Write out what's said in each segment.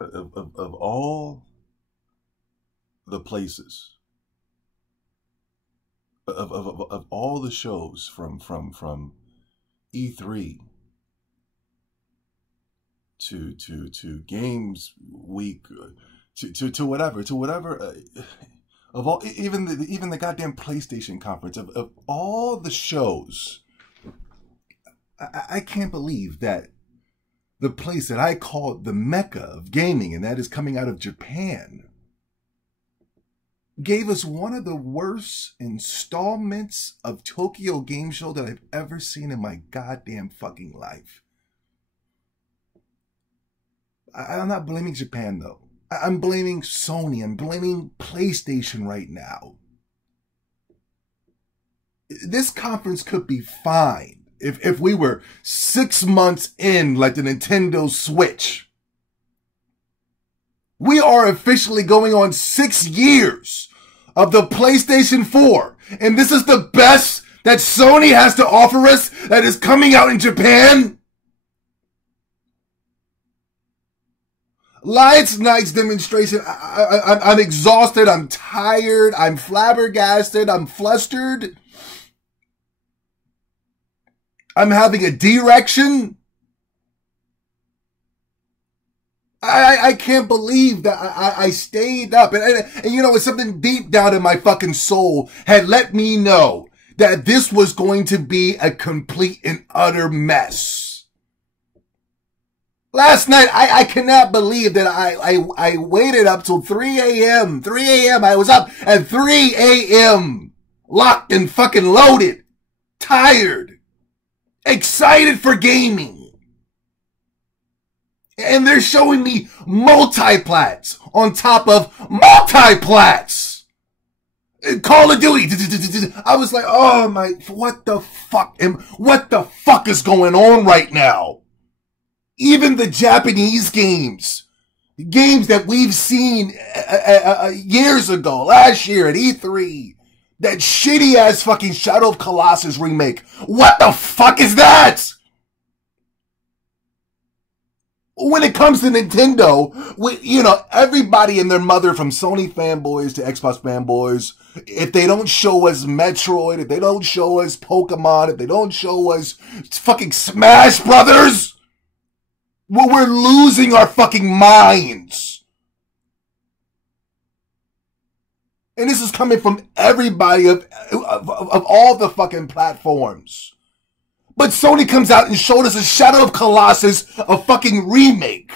Of all the places, of all the shows from E3 to Games Week to whatever of all, even the goddamn PlayStation conference, of all the shows, I can't believe that the place that I call the Mecca of gaming, and that is coming out of Japan, gave us one of the worst installments of Tokyo Game Show that I've ever seen in my goddamn fucking life. I'm not blaming Japan, though. I'm blaming Sony. I'm blaming PlayStation right now. This conference could be fine if we were 6 months in, like the Nintendo Switch. We are officially going on 6 years of the PlayStation 4. And this is the best that Sony has to offer us that is coming out in Japan? Last night's demonstration, I'm exhausted, I'm tired, I'm flabbergasted, I'm flustered. I'm having a direction. I can't believe that I stayed up. And you know, it's something deep down in my fucking soul had let me know that this was going to be a complete and utter mess. Last night, I cannot believe that I waited up till 3 a.m. 3 a.m. I was up at 3 a.m. Locked and fucking loaded. Tired. Excited for gaming. And they're showing me multi-plats on top of multi-plats. Call of Duty. I was like, oh my, what the fuck is going on right now? Even the Japanese games that we've seen years ago, last year at E3, that shitty ass fucking Shadow of Colossus remake. What the fuck is that? When it comes to Nintendo, everybody and their mother, from Sony fanboys to Xbox fanboys, if they don't show us Metroid, if they don't show us Pokemon, if they don't show us fucking Smash Brothers, well, we're losing our fucking minds. And this is coming from everybody of all the fucking platforms. But Sony comes out and showed us a Shadow of Colossus, a fucking remake.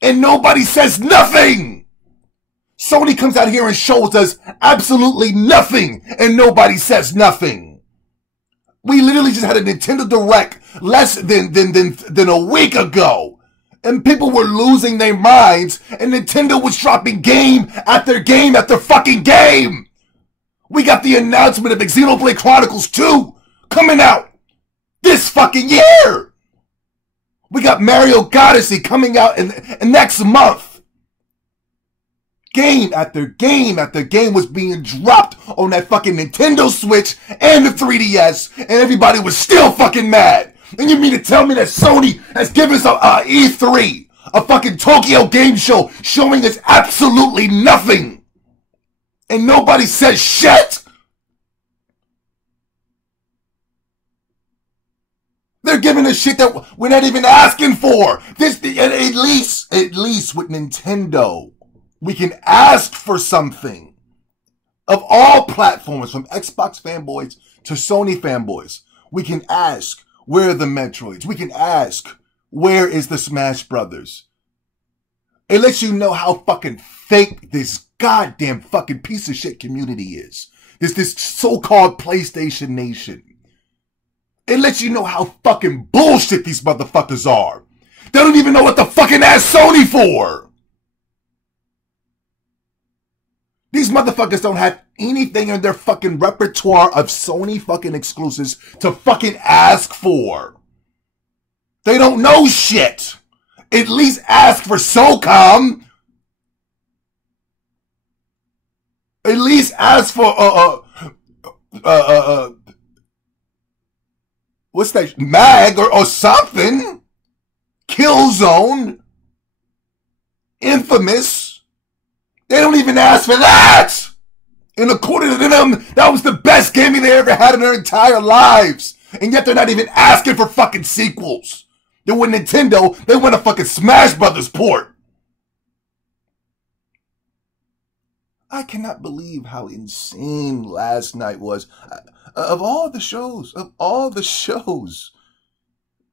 And nobody says nothing. Sony comes out here and shows us absolutely nothing. And nobody says nothing. We literally just had a Nintendo Direct less than a week ago. And people were losing their minds, and Nintendo was dropping game after fucking game. We got the announcement of Xenoblade Chronicles 2 coming out this fucking year. We got Mario Odyssey coming out in next month. Game after game after game was being dropped on that fucking Nintendo Switch and the 3DS, and everybody was still fucking mad. And you mean to tell me that Sony has given us a E3, a fucking Tokyo Game Show, showing us absolutely nothing, and nobody says shit? They're giving us shit that we're not even asking for. At least with Nintendo, we can ask for something. Of all platforms, from Xbox fanboys to Sony fanboys, we can ask, where are the Metroids? We can ask, where is the Smash Brothers? It lets you know how fucking fake this goddamn fucking piece of shit community is. This so-called PlayStation Nation. It lets you know how fucking bullshit these motherfuckers are. They don't even know what the fucking ask Sony for. These motherfuckers don't have anything in their fucking repertoire of Sony fucking exclusives to fucking ask for. They don't know shit. At least ask for SOCOM. At least ask for what's that? MAG or something. Killzone. Infamous. They don't even ask for that. And according to them, that was the best gaming they ever had in their entire lives. And yet they're not even asking for fucking sequels. They want Nintendo, they want a fucking Smash Brothers port. I cannot believe how insane last night was. Of all the shows,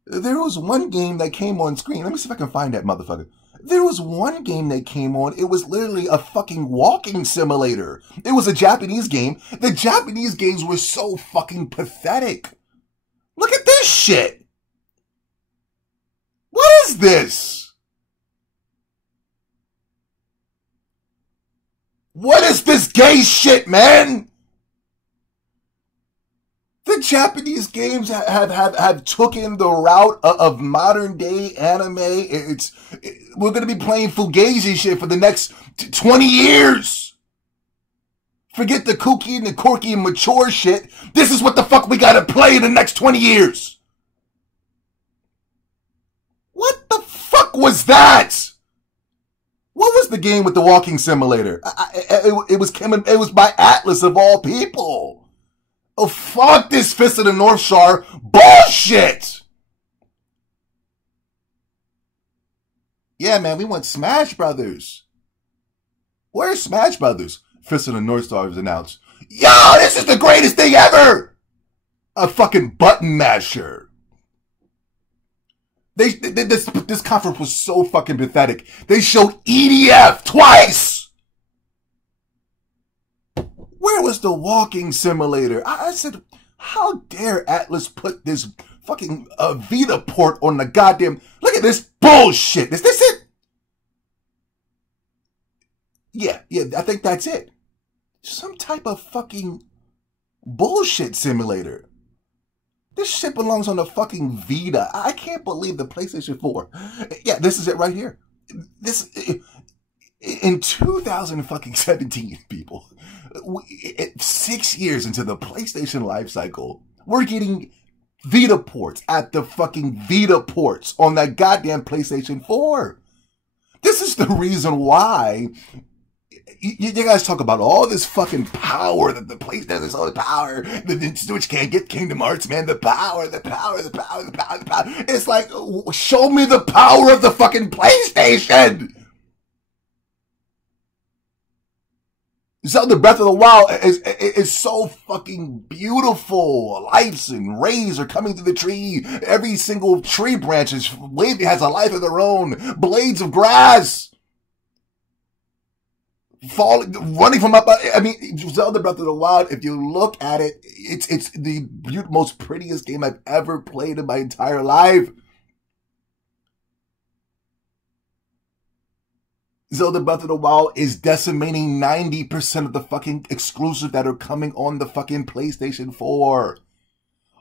there was one game that came on screen. Let me see if I can find that motherfucker. There was one game that came on. It was literally a fucking walking simulator. It was a Japanese game. The Japanese games were so fucking pathetic. Look at this shit. What is this? What is this gay shit, man? The Japanese games have taken the route of modern day anime. We're going to be playing Fugazi shit for the next 20 years. Forget the kooky and the quirky and mature shit. This is what the fuck we got to play in the next 20 years. What the fuck was that? What was the game with the walking simulator? It was by Atlas of all people. Oh, fuck this Fist of the North Star bullshit! Yeah, man, we want Smash Brothers. Where's Smash Brothers? Fist of the North Star was announced. Yo, this is the greatest thing ever! A fucking button masher. This conference was so fucking pathetic. They showed EDF twice! Where was the walking simulator? I said, how dare Atlas put this fucking Vita port on the goddamn... Look at this bullshit. Is this it? Yeah, I think that's it. Some type of fucking bullshit simulator. This shit belongs on the fucking Vita. I can't believe the PlayStation 4. Yeah, this is it right here. This... In 2017, people, 6 years into the PlayStation life cycle, we're getting Vita ports at the fucking Vita ports on that goddamn PlayStation 4. This is the reason why you guys talk about all this fucking power that the PlayStation has, all the power. The Switch can't get Kingdom Hearts, man. The power. It's like, show me the power of the fucking PlayStation. Zelda Breath of the Wild is so fucking beautiful. Lights and rays are coming to the tree. Every single tree branch is waving, has a life of their own. Blades of grass falling, running from up. I mean, Zelda Breath of the Wild, if you look at it, it's the most prettiest game I've ever played in my entire life. Zelda Breath of the Wild is decimating 90% of the fucking exclusives that are coming on the fucking PlayStation 4.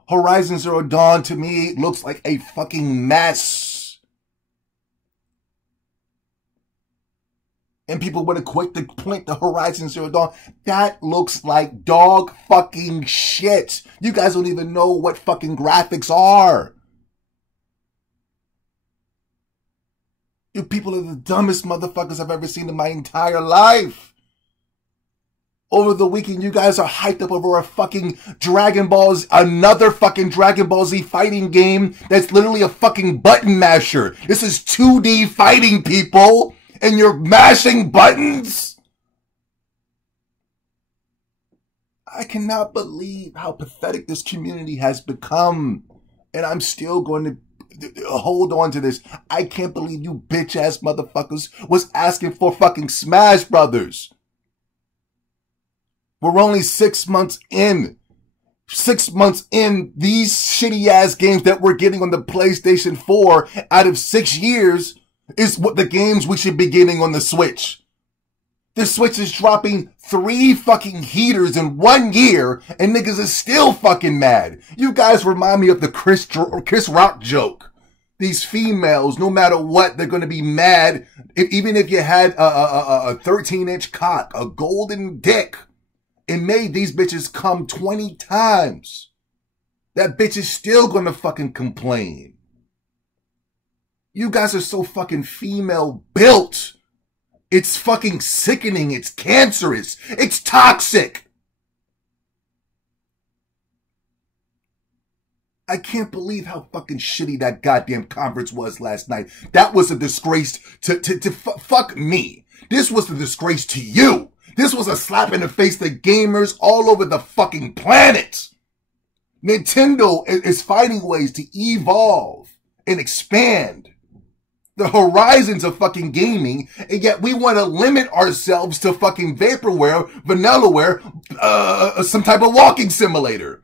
Horizon Zero Dawn, to me, looks like a fucking mess. And people would quick to point to Horizon Zero Dawn. That looks like dog fucking shit. You guys don't even know what fucking graphics are. You people are the dumbest motherfuckers I've ever seen in my entire life. Over the weekend, you guys are hyped up over a fucking another fucking Dragon Ball Z fighting game that's literally a fucking button masher. This is 2D fighting, people, and you're mashing buttons? I cannot believe how pathetic this community has become. And I'm still going to hold on to this. I can't believe you bitch ass motherfuckers was asking for fucking Smash Brothers. We're only 6 months in. 6 months in, these shitty ass games that we're getting on the PlayStation 4 out of 6 years is what the games we should be getting on the Switch. The Switch is dropping 3 fucking heaters in 1 year, and niggas is still fucking mad. You guys remind me of the Chris Rock joke. these females, no matter what, they're going to be mad. Even if you had a 13-inch cock, a golden dick, and made these bitches come 20 times, that bitch is still going to fucking complain. You guys are so fucking female built. It's fucking sickening. It's cancerous. It's toxic. I can't believe how fucking shitty that goddamn conference was last night. That was a disgrace to fuck me. This was a disgrace to you. This was a slap in the face to gamers all over the fucking planet. Nintendo is finding ways to evolve and expand the horizons of fucking gaming, and yet we want to limit ourselves to fucking vaporware, vanillaware, some type of walking simulator.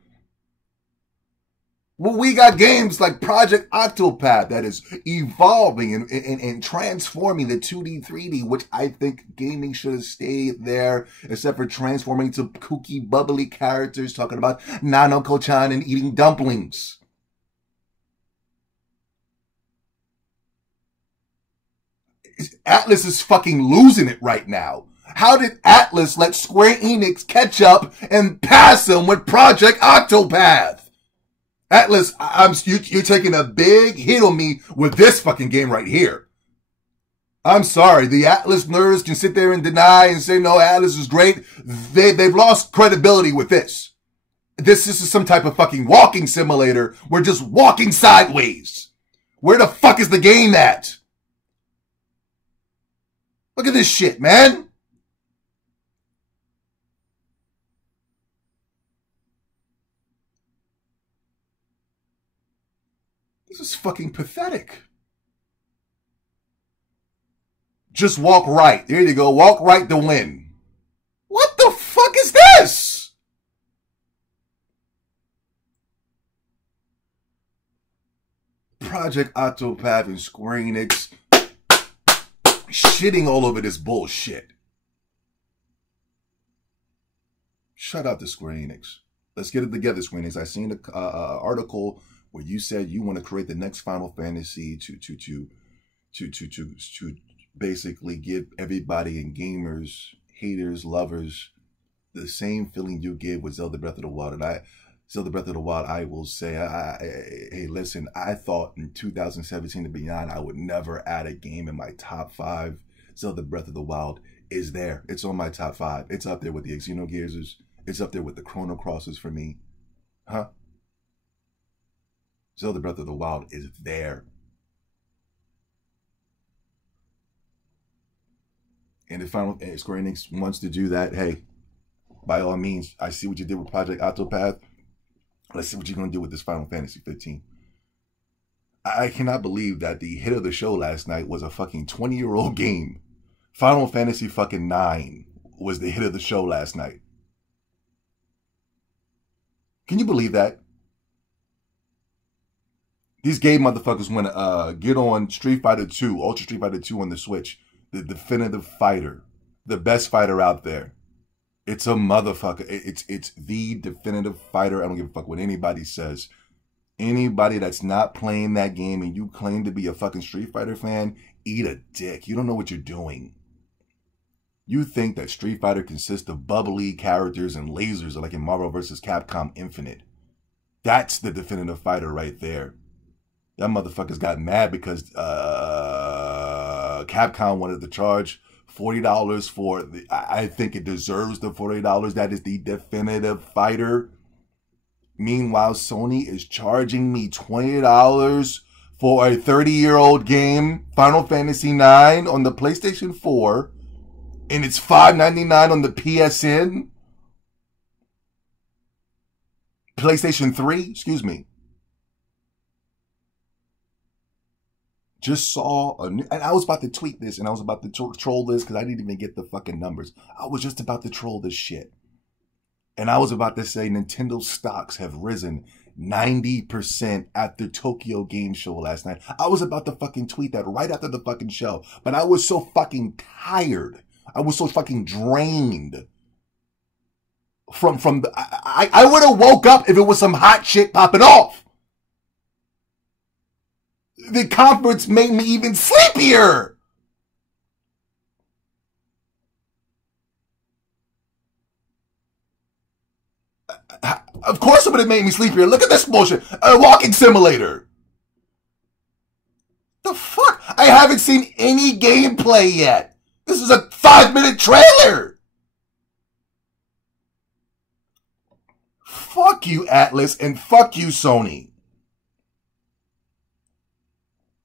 Well, we got games like Project Octopath that is evolving and transforming the 2D, 3D, which I think gaming should have stayed there, except for transforming to kooky, bubbly characters talking about Nanoko-chan and eating dumplings. Atlas is fucking losing it right now. How did Atlas let Square Enix catch up and pass them with Project Octopath? Atlas, you're taking a big hit on me with this fucking game right here. I'm sorry. The Atlas nerds can sit there and deny and say, no, Atlas is great. They've lost credibility with this. This is some type of fucking walking simulator. We're just walking sideways. Where the fuck is the game at? Look at this shit, man. This is fucking pathetic. Just walk right. There you go. Walk right to win. What the fuck is this? Project Octopath and Square Enix shitting all over this bullshit. Shut up to Square Enix. Let's get it together, Square Enix. I seen an article where you said you want to create the next Final Fantasy to basically give everybody and gamers, haters, lovers, the same feeling you give with Zelda Breath of the Wild. And Zelda Breath of the Wild, I will say, hey, listen, I thought in 2017 and beyond, I would never add a game in my top 5. Zelda Breath of the Wild is there. It's on my top 5. It's up there with the Xenogears. It's up there with the Chrono Crosses for me. Huh? Zelda Breath of the Wild is there. And if Square Enix wants to do that, hey, by all means, I see what you did with Project Octopath. Let's see what you're going to do with this Final Fantasy 15. I cannot believe that the hit of the show last night was a fucking 20-year-old game. Final Fantasy fucking 9 was the hit of the show last night. Can you believe that? These gay motherfuckers want to get on Street Fighter 2, Ultra Street Fighter 2 on the Switch. The definitive fighter. The best fighter out there. It's a motherfucker. It's the definitive fighter. I don't give a fuck what anybody says. Anybody that's not playing that game and you claim to be a fucking Street Fighter fan, eat a dick. You don't know what you're doing. You think that Street Fighter consists of bubbly characters and lasers like in Marvel vs. Capcom Infinite. That's the definitive fighter right there. That motherfuckers got mad because Capcom wanted to charge $40 for the, I think it deserves the $40. That is the definitive fighter. Meanwhile, Sony is charging me $20 for a 30-year-old game, Final Fantasy IX on the PlayStation 4, and it's $5.99 on the PSN. PlayStation 3, excuse me. Just saw a new, and I was about to tweet this and I was about to troll this because I didn't even get the fucking numbers. I was just about to troll this shit. And I was about to say Nintendo stocks have risen 90% at the Tokyo Game Show last night. I was about to fucking tweet that right after the fucking show. But I was so fucking tired. I was so fucking drained. From the, I would have woke up if it was some hot shit popping off. The conference made me even sleepier. Of course it would have made me sleepier. Look at this bullshit. A walking simulator. The fuck? I haven't seen any gameplay yet. This is a 5-minute trailer. Fuck you, Atlas, and fuck you, Sony.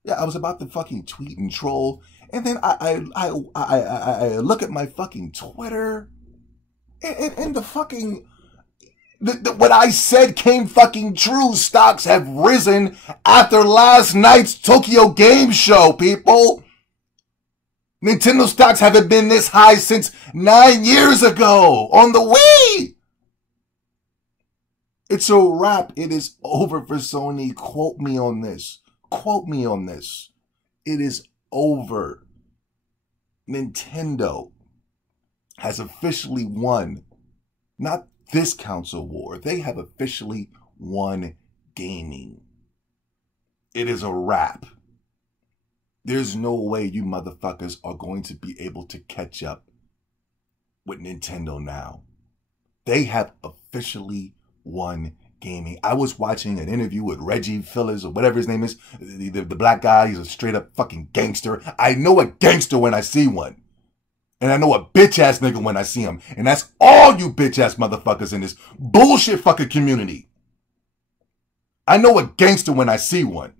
Yeah, I was about to fucking tweet and troll, and then I look at my fucking Twitter, and the fucking what I said came fucking true. Stocks have risen after last night's Tokyo Game Show, people. Nintendo stocks haven't been this high since 9 years ago on the Wii. It's a wrap. It is over for Sony. Quote me on this. Quote me on this. It is over. Nintendo has officially won, not this console war. They have officially won gaming. It is a wrap. There's no way you motherfuckers are going to be able to catch up with Nintendo now. They have officially won gaming. I was watching an interview with Reggie Phillips or whatever his name is, the black guy. He's a straight up fucking gangster. I know a gangster when I see one. And I know a bitch ass nigga when I see him. And that's all you bitch ass motherfuckers in this bullshit fucking community. I know a gangster when I see one.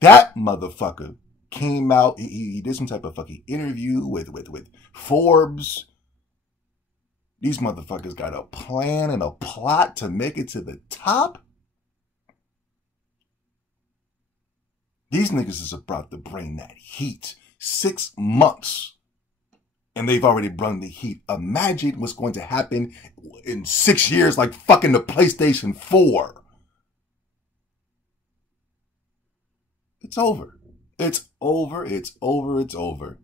That motherfucker came out, he did some type of fucking interview with Forbes. These motherfuckers got a plan and a plot to make it to the top. These niggas is about to bring that heat. 6 months. And they've already brought the heat. Imagine what's going to happen in 6 years like fucking the PlayStation 4. It's over. It's over. It's over. It's over.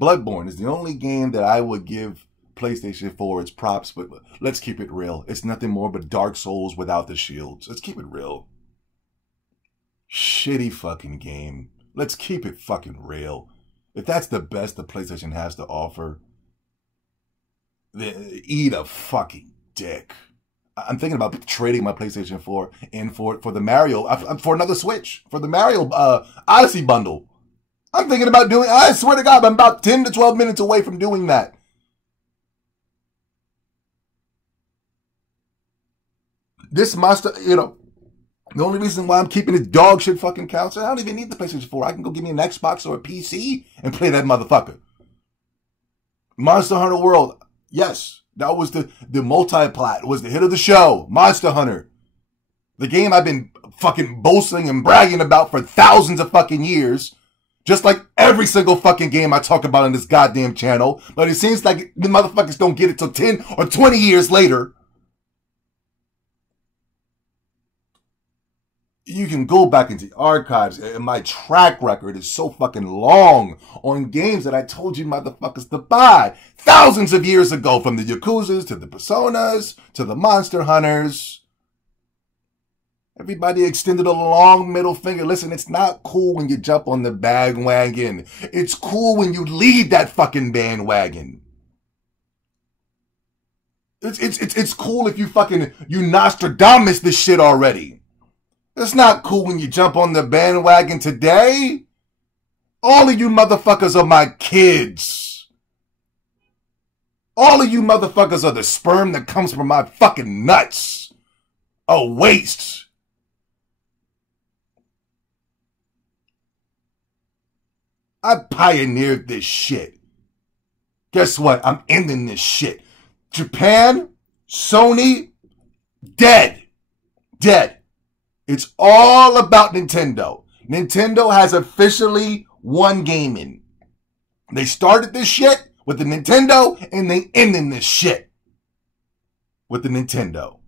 Bloodborne is the only game that I would give PlayStation 4 its props, but let's keep it real. It's nothing more but Dark Souls without the shields. Let's keep it real. Shitty fucking game. Let's keep it fucking real. If that's the best the PlayStation has to offer, then eat a fucking dick. I'm thinking about trading my PlayStation 4 in for the Mario, for another Switch, for the Mario Odyssey bundle. I'm thinking about doing, I swear to God, I'm about 10 to 12 minutes away from doing that. This monster, the only reason why I'm keeping this dog shit fucking couch, I don't even need the PlayStation 4. I can go give me an Xbox or a PC and play that motherfucker. Monster Hunter World, yes, that was the multi-plat. It was the hit of the show. Monster Hunter. The game I've been fucking boasting and bragging about for thousands of fucking years. Just like every single fucking game I talk about on this goddamn channel. But it seems like the motherfuckers don't get it till 10 or 20 years later. You can go back into the archives, and my track record is so fucking long on games that I told you motherfuckers to buy thousands of years ago, from the Yakuzas to the Personas to the Monster Hunters. Everybody extended a long middle finger. Listen, it's not cool when you jump on the bandwagon. It's cool when you lead that fucking bandwagon. It's cool if you Nostradamus this shit already. It's not cool when you jump on the bandwagon today. All of you motherfuckers are my kids. All of you motherfuckers are the sperm that comes from my fucking nuts. A waste. I pioneered this shit. Guess what? I'm ending this shit. Japan, Sony, dead. Dead. It's all about Nintendo. Nintendo has officially won gaming. They started this shit with the Nintendo, and they ending this shit with the Nintendo.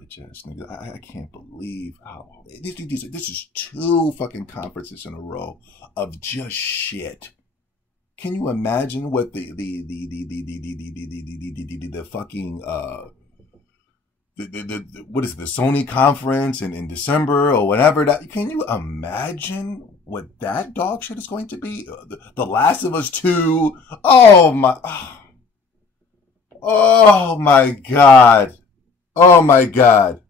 Bitch ass nigga, I can't believe how this is 2 fucking conferences in a row of just shit. Can you imagine what the fucking what is it, the Sony conference in December or whatever. That, can you imagine what that dog shit is going to be? The Last of Us 2. Oh my God. Oh my God.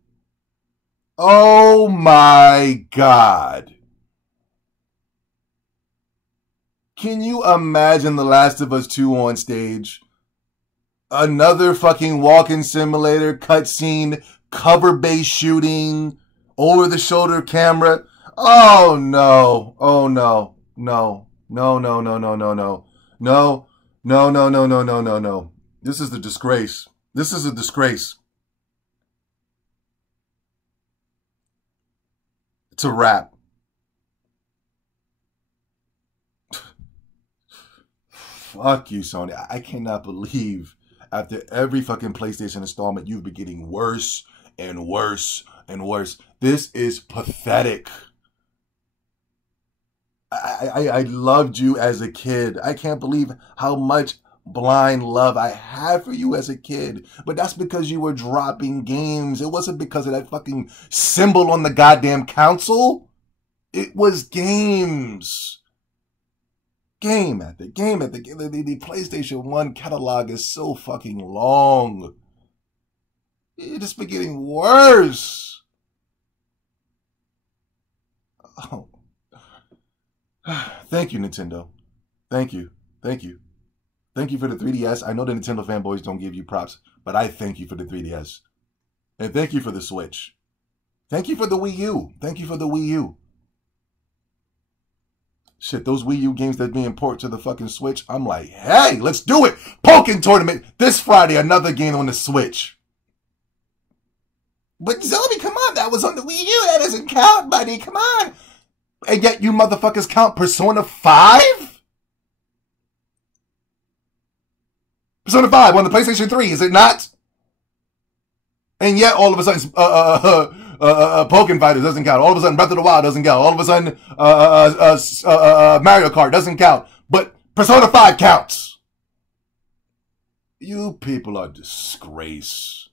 Oh my God. Can you imagine The Last of Us 2 on stage? Another fucking walking simulator, cutscene, cover-based shooting, over-the-shoulder camera. Oh no. Oh no. No. No, no, no, no, no, no. No. No, no, no, no, no, no, no. This is a disgrace. This is a disgrace. It's a wrap. Fuck you, Sony. I cannot believe after every fucking PlayStation installment, you've been getting worse and worse and worse. This is pathetic. I loved you as a kid. I can't believe how much blind love I had for you as a kid. But that's because you were dropping games. It wasn't because of that fucking symbol on the goddamn console. It was games. Game at the game at the PlayStation 1 catalog is so fucking long. It's just been getting worse. Oh. Thank you, Nintendo. Thank you. Thank you. Thank you for the 3DS. I know the Nintendo fanboys don't give you props, but I thank you for the 3DS. And thank you for the Switch. Thank you for the Wii U. Thank you for the Wii U. Shit, those Wii U games that being ported to the fucking Switch, I'm like, hey, let's do it. Pokken Tournament this Friday, another game on the Switch. But Zombie, come on, that was on the Wii U. That doesn't count, buddy. Come on. And yet you motherfuckers count Persona 5? Persona 5 on the PlayStation 3, is it not? And yet all of a sudden, Pokken Fighters doesn't count. All of a sudden, Breath of the Wild doesn't count. All of a sudden, Mario Kart doesn't count. But Persona 5 counts. You people are disgrace.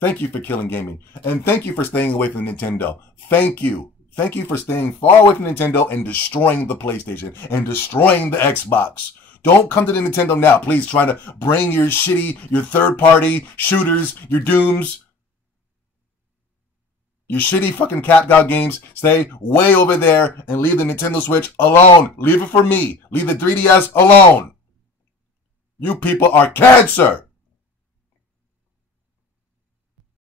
Thank you for killing gaming. And thank you for staying away from Nintendo. Thank you. Thank you for staying far away from Nintendo and destroying the PlayStation and destroying the Xbox. Don't come to the Nintendo now, please, trying to bring your third-party shooters, your Dooms, your shitty fucking Capcom games. Stay way over there and leave the Nintendo Switch alone. Leave it for me. Leave the 3DS alone. You people are cancer.